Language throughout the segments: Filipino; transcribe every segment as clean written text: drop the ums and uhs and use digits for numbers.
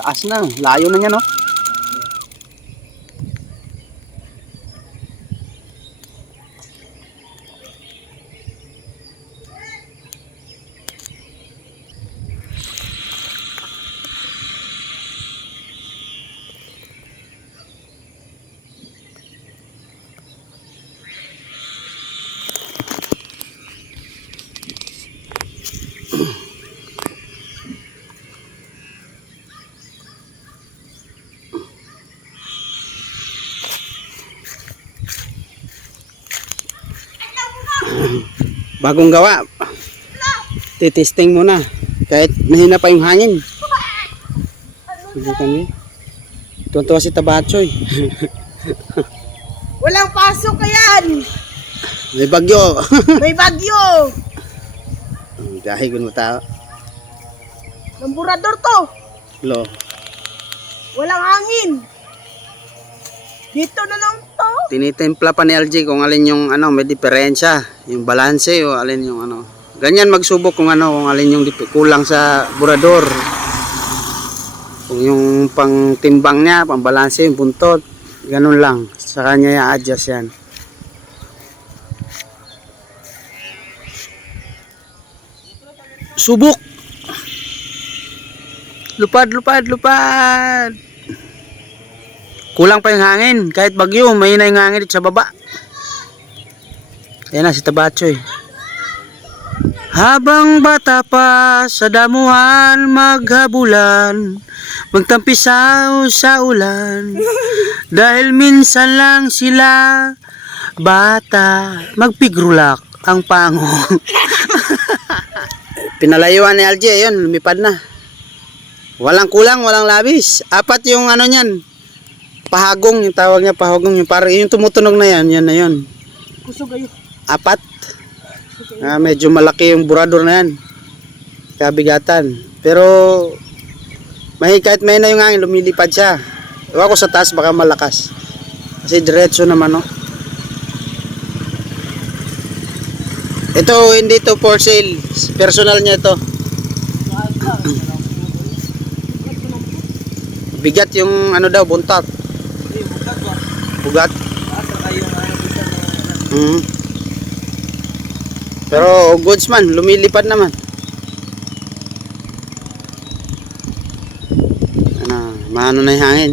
Taas na. Layo na niya, no? Bagong gawa. Titesting muna. Kahit mahina pa yung hangin. Sige kami. Tuntua si Tabachoy. Walang pasok yan. May bagyo. May bagyo. Dahil mo tao. Lamburador to. Lo. Walang hangin. Dito na lang to. Tinitimpla pa ni LG kung alin yung ano, may diferensya. Yung balanse o alin yung ano. Ganyan magsubok kung ano, kung alin yung kulang sa burador. Kung yung pang timbang niya, pang balanse, yung buntot. Ganun lang. Sa kanya i-adjust yan. Subok. Lupad, lupad, lupad. Kulang pa yung hangin. Kahit bagyo, may na yung hangin dito sa baba. Ayan na si Tabachoy. Habang bata pa sa damuhan maghabulan, magtampisaw sa ulan. Dahil minsan lang sila bata, magpigrulak ang pango. Pinalayuan ni LG, ayun, lumipad na. Walang kulang, walang labis. Apat yung ano niyan. Pahagong, yung tawag niya pahagong, yung parang yung tumutunog na yan, yan na yun. Kusog ayo. Apat. Medyo malaki yung burador na yan. Kabigatan. Pero kahit may na yung hangin, lumilipad siya. Ewan ko sa taas baka malakas. Kasi diretso naman, no. Ito hindi to for sale. Personal niya ito. Bigat yung ano daw, buntot. Bugat. Pero goods man, lumilipad naman. Ano, maano na yung hangin.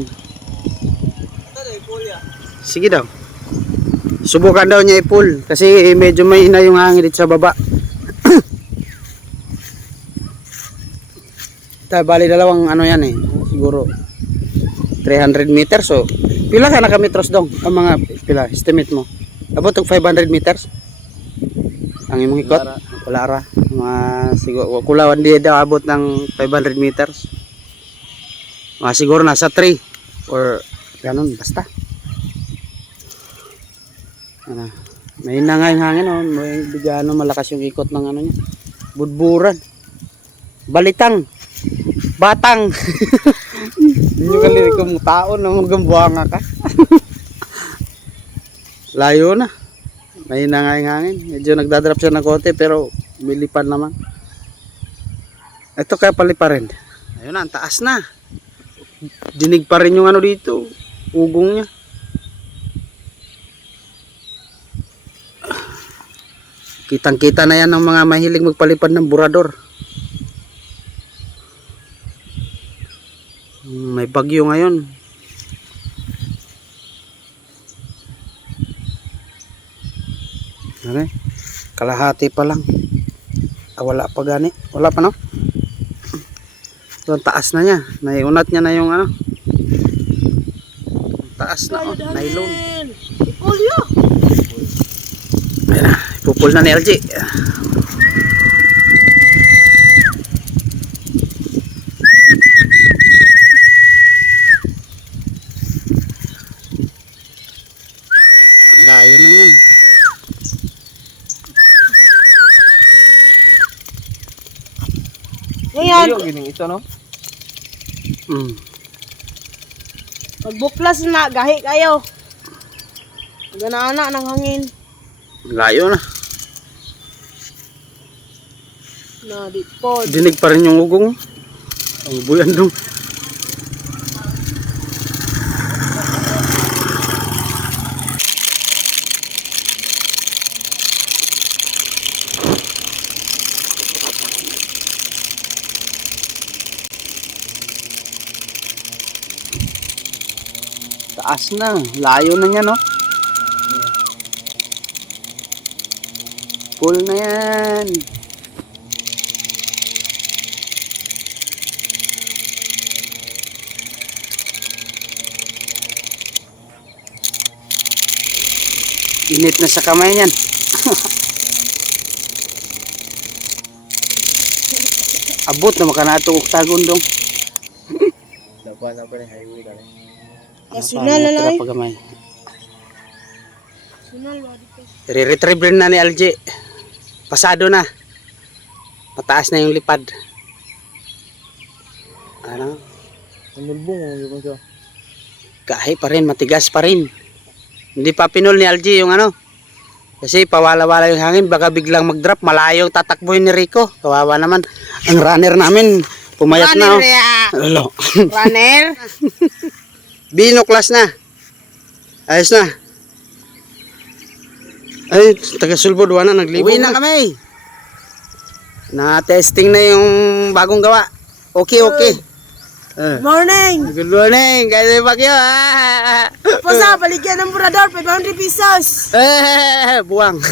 Sige daw. Subukan daw niya i-pull kasi medyo may ina yung hangin dito sa baba. Bali dalawang ano yan eh. Siguro 300 meters so. Pila ka nakametros dong ang mga pila estimate mo? Abot og 500 meters? Ang imong ikot? Wala ra. Mga siguro kulawan di daw abot ng 500 meters. Mga siguro nasa 3 or ganun basta. Ano, may na nga yung hangin oh. May bigano malakas yung ikot ng ano niya. Budburan. Balitang. Batang. Hindi ka lirik mong taon na magambuanga ka. Layo na. May na nga yung hangin. Medyo nagdadrop siya ng konti pero milipad naman. Ito kaya palipa rin. Ayun na, ang taas na. Dinig pa rin yung ano dito. Ugong niya. Kitang kita na yan ng mga mahilig magpalipad ng burador. May bagyo ngayon. Okay. Kalahati pa lang. Wala pa gani. Wala pa no? Ito ang taas na niya. Naiunat niya na yung ano. Taas na oh. Nylon. Ipulyo. Ayan na. Ipupul na ni LG. Layo na yan. Ngayon, Ito no? magbuklas na, gahi kayo. Ganana ng hangin. Layo na. Na di po. Dinig pa rin yung ugong. Ang buyan dong. Taas na. Layo na niya, no? Full na yan. Init na sa kamay niyan. Abot na makanato oktagon dong. Dapat na pa rin highway ka rin. Nasunal na lang. Pagamay. Nasunal ba dito? I-retrieve rin na ni LG. Pasado na. Pataas na yung lipad. Ano? Ang mulbong, ano ba siya? Kahi pa rin, matigas pa rin. Hindi pa pinol ni LG yung ano. Kasi pawala-wala yung hangin, baka biglang mag-drop, malayo tatakboy ni Rico. Kawawa naman. Ang runner namin, pumayat na. Oh. Lalo. Runner. Binuklas na. Ayos na. Ay, taga-sulbod, wala naglibog. Uwi na kami. Na-testing na yung bagong gawa. Okay, okay. Morning. Good morning, guys. Bagyo. Tapos na, baligyan ng burador, 500 pesos. Buwang.